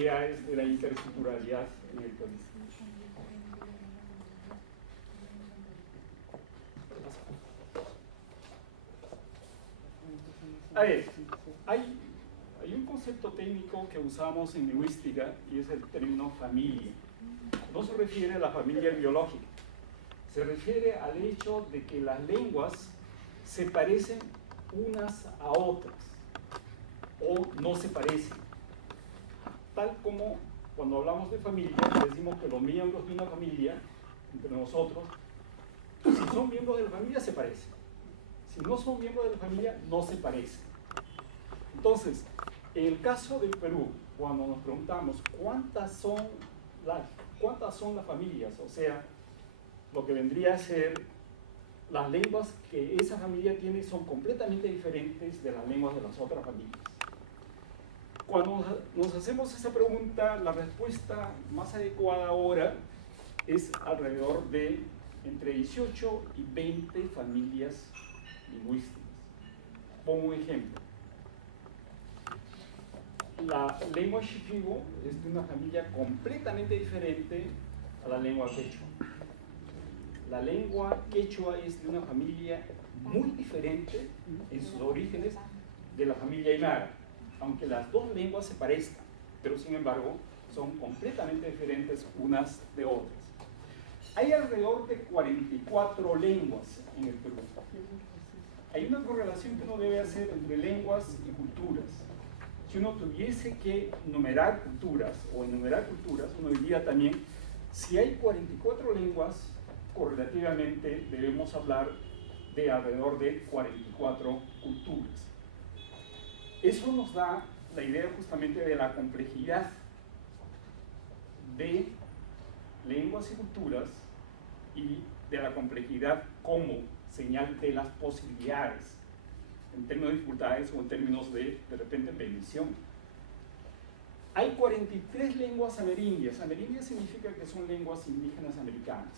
complejidades de la interculturalidad en el país. A ver, hay un concepto técnico que usamos en lingüística y es el término familia. No se refiere a la familia biológica, se refiere al hecho de que las lenguas se parecen unas a otras o no se parecen. Tal como cuando hablamos de familia, decimos que los miembros de una familia, entre nosotros, si son miembros de la familia se parecen. Si no son miembros de la familia, no se parecen. Entonces, en el caso del Perú, cuando nos preguntamos cuántas son las familias, o sea, lo que vendría a ser las lenguas que esa familia tiene son completamente diferentes de las lenguas de las otras familias. Cuando nos hacemos esa pregunta, la respuesta más adecuada ahora es alrededor de entre 18 y 20 familias lingüísticas. Pongo un ejemplo. La lengua shipibo es de una familia completamente diferente a la lengua quechua. La lengua quechua es de una familia muy diferente en sus orígenes de la familia aymara, aunque las dos lenguas se parezcan, pero sin embargo son completamente diferentes unas de otras. Hay alrededor de 44 lenguas en el Perú. Hay una correlación que uno debe hacer entre lenguas y culturas. Si uno tuviese que numerar culturas o enumerar culturas, uno diría también, si hay 44 lenguas, correlativamente debemos hablar de alrededor de 44 culturas. Eso nos da la idea justamente de la complejidad de lenguas y culturas y de la complejidad como señal de las posibilidades en términos de dificultades o en términos de repente, bendición. Hay 43 lenguas amerindias. Amerindias significa que son lenguas indígenas americanas.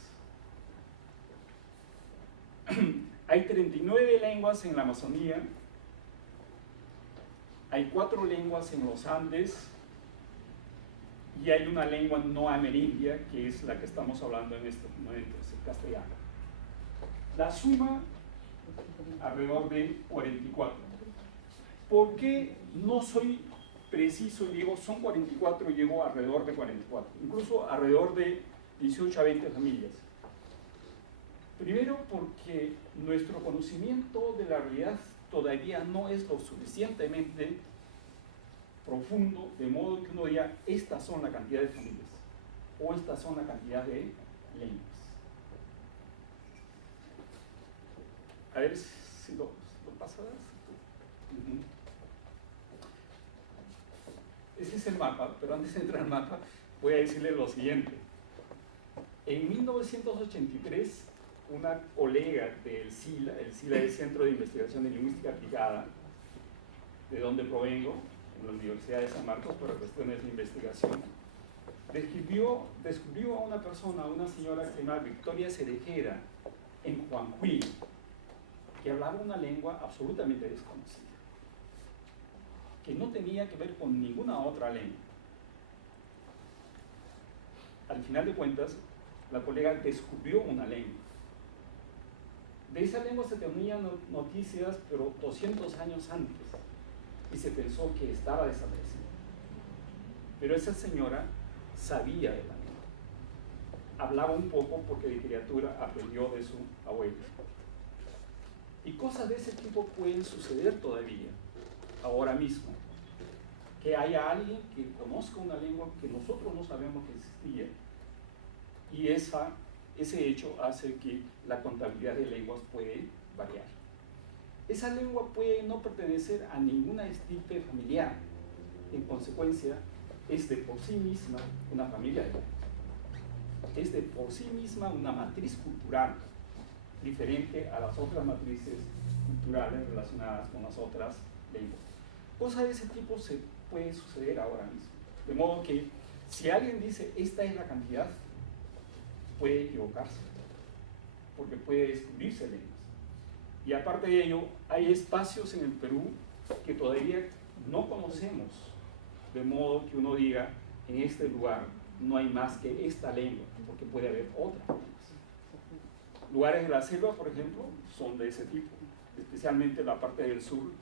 Hay 39 lenguas en la Amazonía. Hay 4 lenguas en los Andes. Y hay una lengua no amerindia, que es la que estamos hablando en estos momentos, el castellano. La suma, alrededor de 44. ¿Por qué no soy preciso y digo son 44 y llego alrededor de 44? Incluso alrededor de 18 a 20 familias. Primero porque nuestro conocimiento de la realidad todavía no es lo suficientemente profundo, de modo que uno diga, estas son la cantidad de familias, o estas son la cantidad de lenguas. A ver si lo pasarás. Ese es el mapa, pero antes de entrar al mapa, voy a decirle lo siguiente. En 1983, una colega del SILA, el SILA es Centro de Investigación de Lingüística Aplicada, de donde provengo, en la Universidad de San Marcos, por cuestiones de investigación, descubrió a una persona, a una señora que se llama Victoria Cerejera, en Juanjuy, que hablaba una lengua absolutamente desconocida, que no tenía que ver con ninguna otra lengua. Al final de cuentas, la colega descubrió una lengua. De esa lengua se tenían noticias, pero 200 años antes, y se pensó que estaba desaparecida. Pero esa señora sabía de la lengua. Hablaba un poco porque de criatura aprendió de su abuelo. Y cosas de ese tipo pueden suceder todavía, ahora mismo. Que haya alguien que conozca una lengua que nosotros no sabemos que existía. Y ese hecho hace que la contabilidad de lenguas puede variar. Esa lengua puede no pertenecer a ninguna estirpe familiar. En consecuencia, es de por sí misma una familia de lenguas. Es de por sí misma una matriz cultural diferente a las otras matrices culturales relacionadas con las otras lenguas. Cosas de ese tipo se puede suceder ahora mismo. De modo que si alguien dice esta es la cantidad, puede equivocarse, porque puede descubrirse lenguas. Y aparte de ello, hay espacios en el Perú que todavía no conocemos, de modo que uno diga, en este lugar no hay más que esta lengua, porque puede haber otras lenguas. Lugares de la selva, por ejemplo, son de ese tipo, especialmente la parte del sur,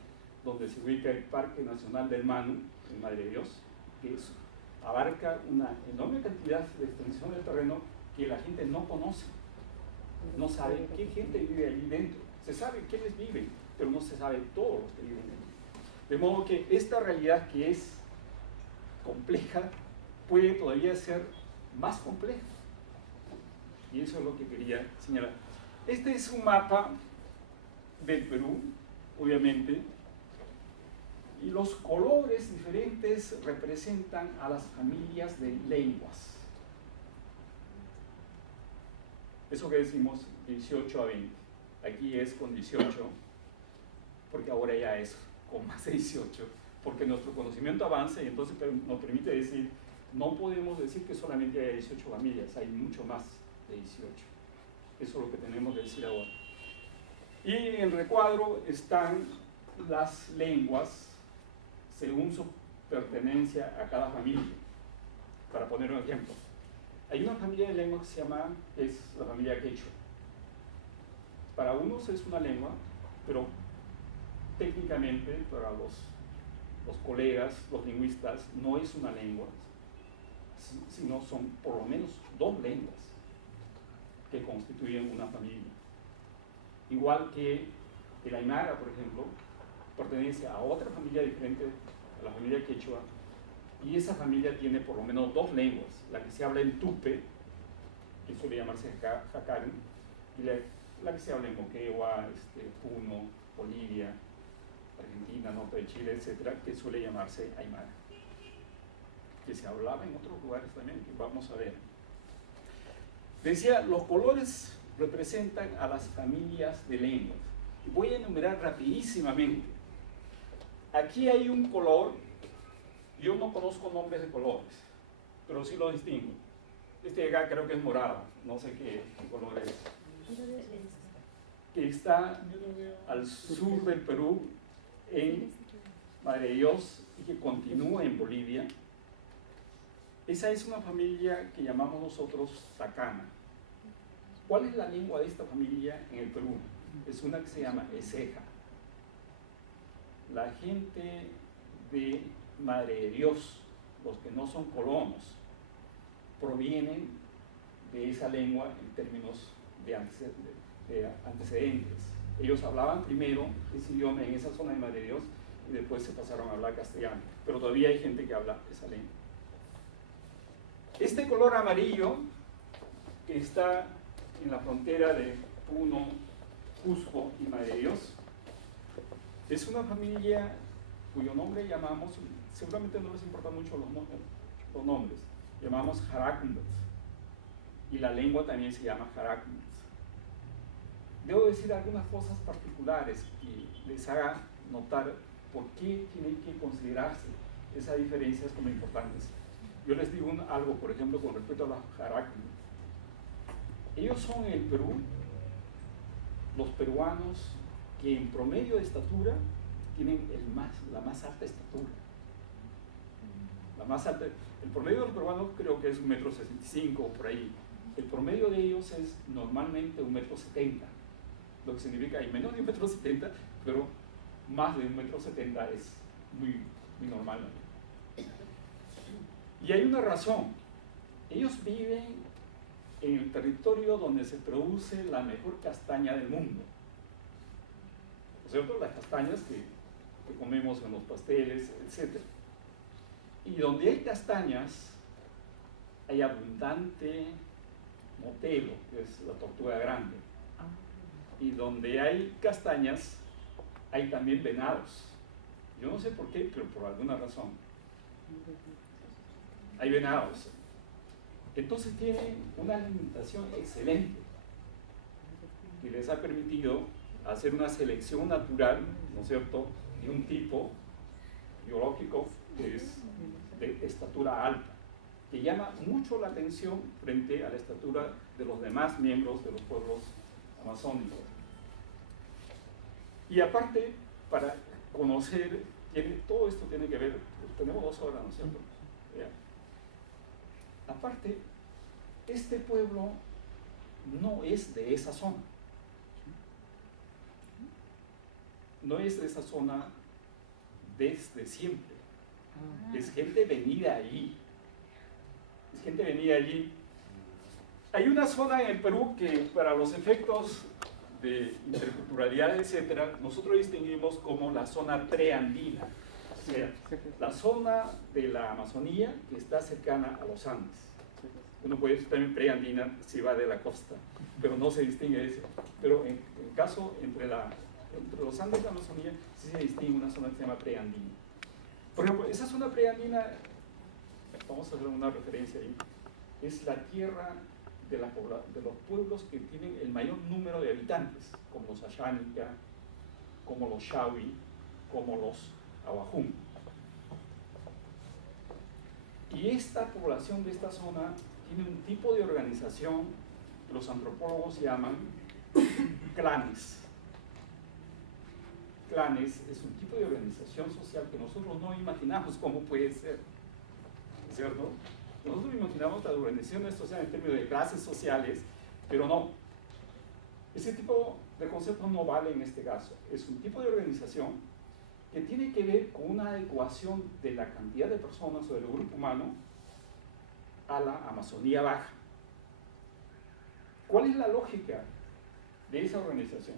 donde se ubica el Parque Nacional del Manu, en Madre de Dios, que abarca una enorme cantidad de extensión de terreno que la gente no conoce. No sabe qué gente vive allí dentro. Se sabe quiénes viven, pero no se sabe todos los que viven allí. De modo que esta realidad, que es compleja, puede todavía ser más compleja. Y eso es lo que quería señalar. Este es un mapa del Perú, obviamente, y los colores diferentes representan a las familias de lenguas. Eso que decimos 18 a 20. Aquí es con 18, porque ahora ya es con más de 18, porque nuestro conocimiento avanza y entonces nos permite decir, no podemos decir que solamente hay 18 familias, hay mucho más de 18. Eso es lo que tenemos que decir ahora. Y en el recuadro están las lenguas según su pertenencia a cada familia. Para poner un ejemplo, hay una familia de lenguas que se llama, es la familia quechua. Para unos es una lengua, pero técnicamente para los colegas, los lingüistas, no es una lengua, sino son por lo menos dos lenguas que constituyen una familia. Igual que el aymara, por ejemplo, pertenece a otra familia diferente a la familia quechua, y esa familia tiene por lo menos dos lenguas, la que se habla en Tupe, que suele llamarse Jacán, y la que se habla en Moquegua, Puno, Bolivia, Argentina, norte de Chile, etcétera, que suele llamarse aymara, que se hablaba en otros lugares también, que vamos a ver. Decía, los colores representan a las familias de lenguas. Voy a enumerar rapidísimamente. Aquí hay un color, yo no conozco nombres de colores, pero sí lo distingo. Este de acá creo que es morado, no sé qué color es. Que está al sur del Perú, en Madre de Dios, y que continúa en Bolivia. Esa es una familia que llamamos nosotros Tacana. ¿Cuál es la lengua de esta familia en el Perú? Es una que se llama Eseja. La gente de Madre de Dios, los que no son colonos, provienen de esa lengua en términos de antecedentes. Ellos hablaban primero ese idioma en esa zona de Madre de Dios y después se pasaron a hablar castellano, pero todavía hay gente que habla esa lengua. Este color amarillo que está en la frontera de Puno, Cusco y Madre de Dios es una familia cuyo nombre llamamos, seguramente no les importan mucho los nombres, llamamos Jaracumbet, y la lengua también se llama Jaracumbet. Debo decir algunas cosas particulares que les haga notar por qué tienen que considerarse esas diferencias como importantes. Yo les digo algo, por ejemplo, con respecto a los Jaracumbet. Ellos son en el Perú los peruanos que en promedio de estatura tienen la más alta estatura. La más alta, el promedio de los peruanos creo que es 1,65 m o por ahí. El promedio de ellos es normalmente 1,70 m, lo que significa hay menos de 1,70 m, pero más de 1,70 m es muy, muy normal. Y hay una razón. Ellos viven en el territorio donde se produce la mejor castaña del mundo. ¿No es cierto? Las castañas que comemos en los pasteles, etc. Y donde hay castañas, hay abundante motelo, que es la tortuga grande. Y donde hay castañas, hay también venados. Yo no sé por qué, pero por alguna razón. Hay venados. Entonces tienen una alimentación excelente que les ha permitido hacer una selección natural, ¿no es cierto?, de un tipo biológico que es de estatura alta, que llama mucho la atención frente a la estatura de los demás miembros de los pueblos amazónicos. Y aparte, para conocer, todo esto tiene que ver, tenemos 2 horas, ¿no es cierto? Aparte, este pueblo no es de esa zona. No es de esa zona desde siempre. Es gente venida allí. Es gente venida allí. Hay una zona en el Perú que para los efectos de interculturalidad, etcétera, nosotros distinguimos como la zona preandina. O sea, la zona de la Amazonía que está cercana a los Andes. Uno puede decir también preandina si va de la costa, pero no se distingue ese. Pero en el caso entre los Andes y la Amazonía sí se distingue una zona que se llama preandina. Por ejemplo, esa zona preandina, vamos a hacer una referencia ahí, es la tierra de los pueblos que tienen el mayor número de habitantes, como los Ashánica, como los Shawi, como los Awajún. Y esta población de esta zona tiene un tipo de organización que los antropólogos llaman clanes. Clanes es un tipo de organización social que nosotros no imaginamos cómo puede ser, ¿cierto? Nosotros imaginamos las organizaciones sociales en términos de clases sociales, pero no. Ese tipo de conceptos no vale en este caso. Es un tipo de organización que tiene que ver con una adecuación de la cantidad de personas o del grupo humano a la Amazonía Baja. ¿Cuál es la lógica de esa organización?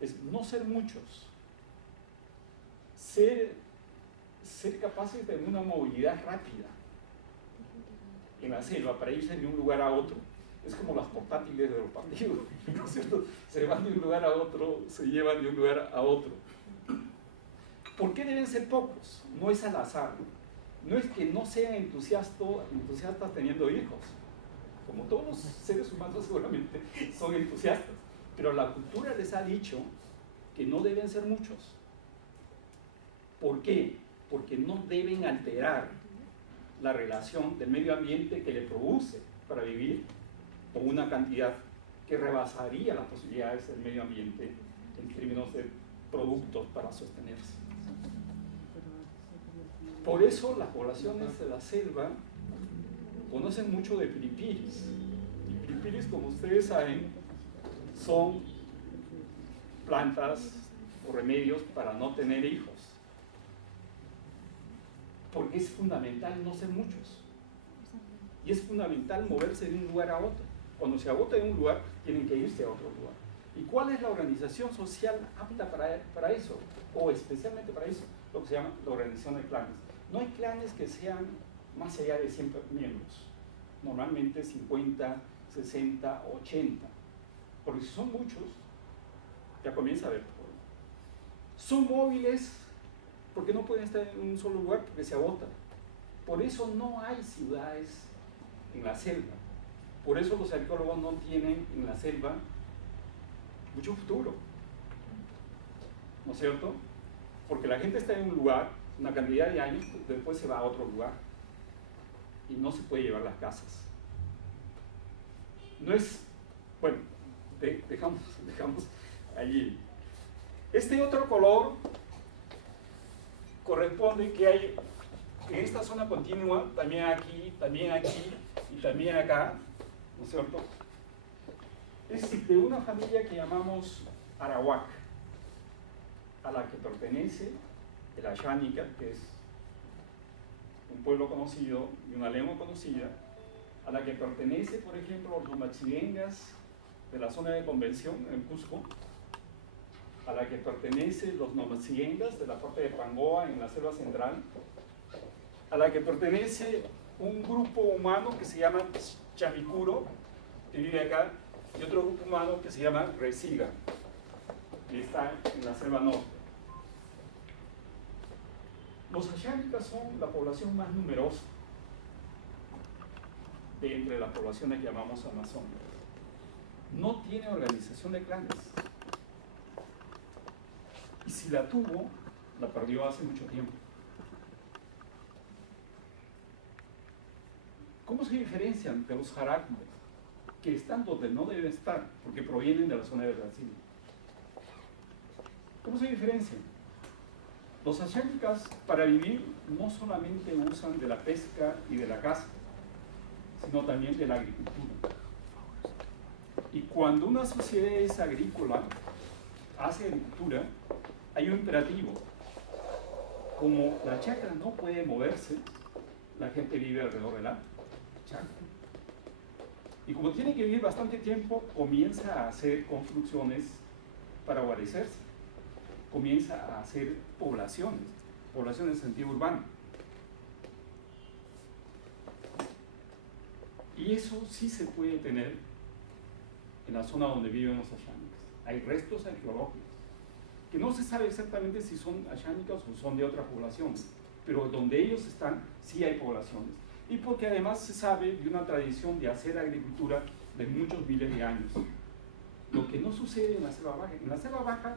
Es no ser muchos, ser capaces de una movilidad rápida en la selva para irse de un lugar a otro. Es como las portátiles de los partidos, ¿no es cierto? Se van de un lugar a otro, se llevan de un lugar a otro. ¿Por qué deben ser pocos? No es al azar. No es que no sean entusiastas teniendo hijos. Como todos los seres humanos seguramente son entusiastas. Pero la cultura les ha dicho que no deben ser muchos. ¿Por qué? Porque no deben alterar la relación del medio ambiente que le produce para vivir con una cantidad que rebasaría las posibilidades del medio ambiente en términos de productos para sostenerse. Por eso las poblaciones de la selva conocen mucho de piripiris. Y piripiris, como ustedes saben, son plantas o remedios para no tener hijos. Porque es fundamental no ser muchos. Y es fundamental moverse de un lugar a otro. Cuando se agota en un lugar, tienen que irse a otro lugar. ¿Y cuál es la organización social apta para eso? O especialmente para eso, lo que se llama la organización de clanes. No hay clanes que sean más allá de 100 miembros. Normalmente 50, 60, 80. Porque si son muchos, ya comienza a haber problemas. Son móviles porque no pueden estar en un solo lugar porque se agotan. Por eso no hay ciudades en la selva. Por eso los arqueólogos no tienen en la selva mucho futuro. ¿No es cierto? Porque la gente está en un lugar una cantidad de años, después se va a otro lugar y no se puede llevar las casas. No es, bueno, dejamos allí. Este otro color corresponde que hay en esta zona continua, también aquí y también acá, ¿no es cierto? Es de una familia que llamamos Arawak, a la que pertenece el Ashánica, que es un pueblo conocido y una lengua conocida, a la que pertenece, por ejemplo, los Nomachiengas de la zona de convención en Cusco, a la que pertenece los Nomachiengas de la parte de Pangoa en la selva central, a la que pertenece un grupo humano que se llama Chamicuro, que vive acá, y otro grupo humano que se llama Resiga, que está en la selva norte. Los Ashánicas son la población más numerosa de entre las poblaciones que llamamos amazónicas. No tiene organización de clanes. Y si la tuvo, la perdió hace mucho tiempo. ¿Cómo se diferencian de los Harakmes, que están donde no deben estar, porque provienen de la zona de Brasil? ¿Cómo se diferencian? Los Ashánicas, para vivir, no solamente usan de la pesca y de la caza, sino también de la agricultura. Y cuando una sociedad es agrícola, hace agricultura, hay un imperativo. Como la chacra no puede moverse, la gente vive alrededor de la chacra. Y como tiene que vivir bastante tiempo, comienza a hacer construcciones para guarecerse. Comienza a hacer poblaciones en sentido urbano. Y eso sí se puede tener en la zona donde viven los ashánicas. Hay restos arqueológicos, que no se sabe exactamente si son ashánicas o son de otras poblaciones, pero donde ellos están sí hay poblaciones. Y porque además se sabe de una tradición de hacer agricultura de muchos miles de años. Lo que no sucede en la selva baja. En la selva baja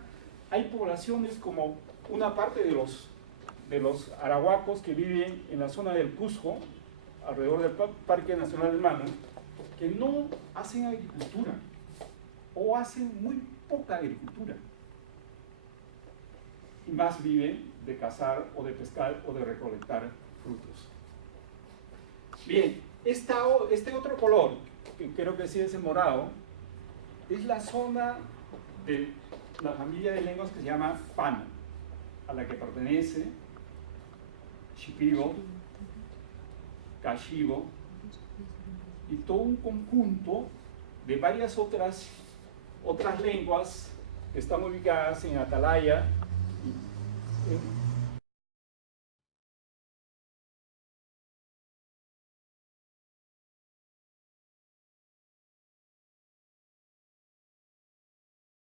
hay poblaciones como una parte de los arahuacos que viven en la zona del Cusco, alrededor del Parque Nacional del Manu, que no hacen agricultura o hacen muy poca agricultura y más viven de cazar o de pescar o de recolectar frutos. Bien, este otro color, que creo que sí es el morado, es la zona de la familia de lenguas que se llama Pana, a la que pertenece Shipibo, Kashibo y todo un conjunto de varias otras lenguas que están ubicadas en Atalaya, en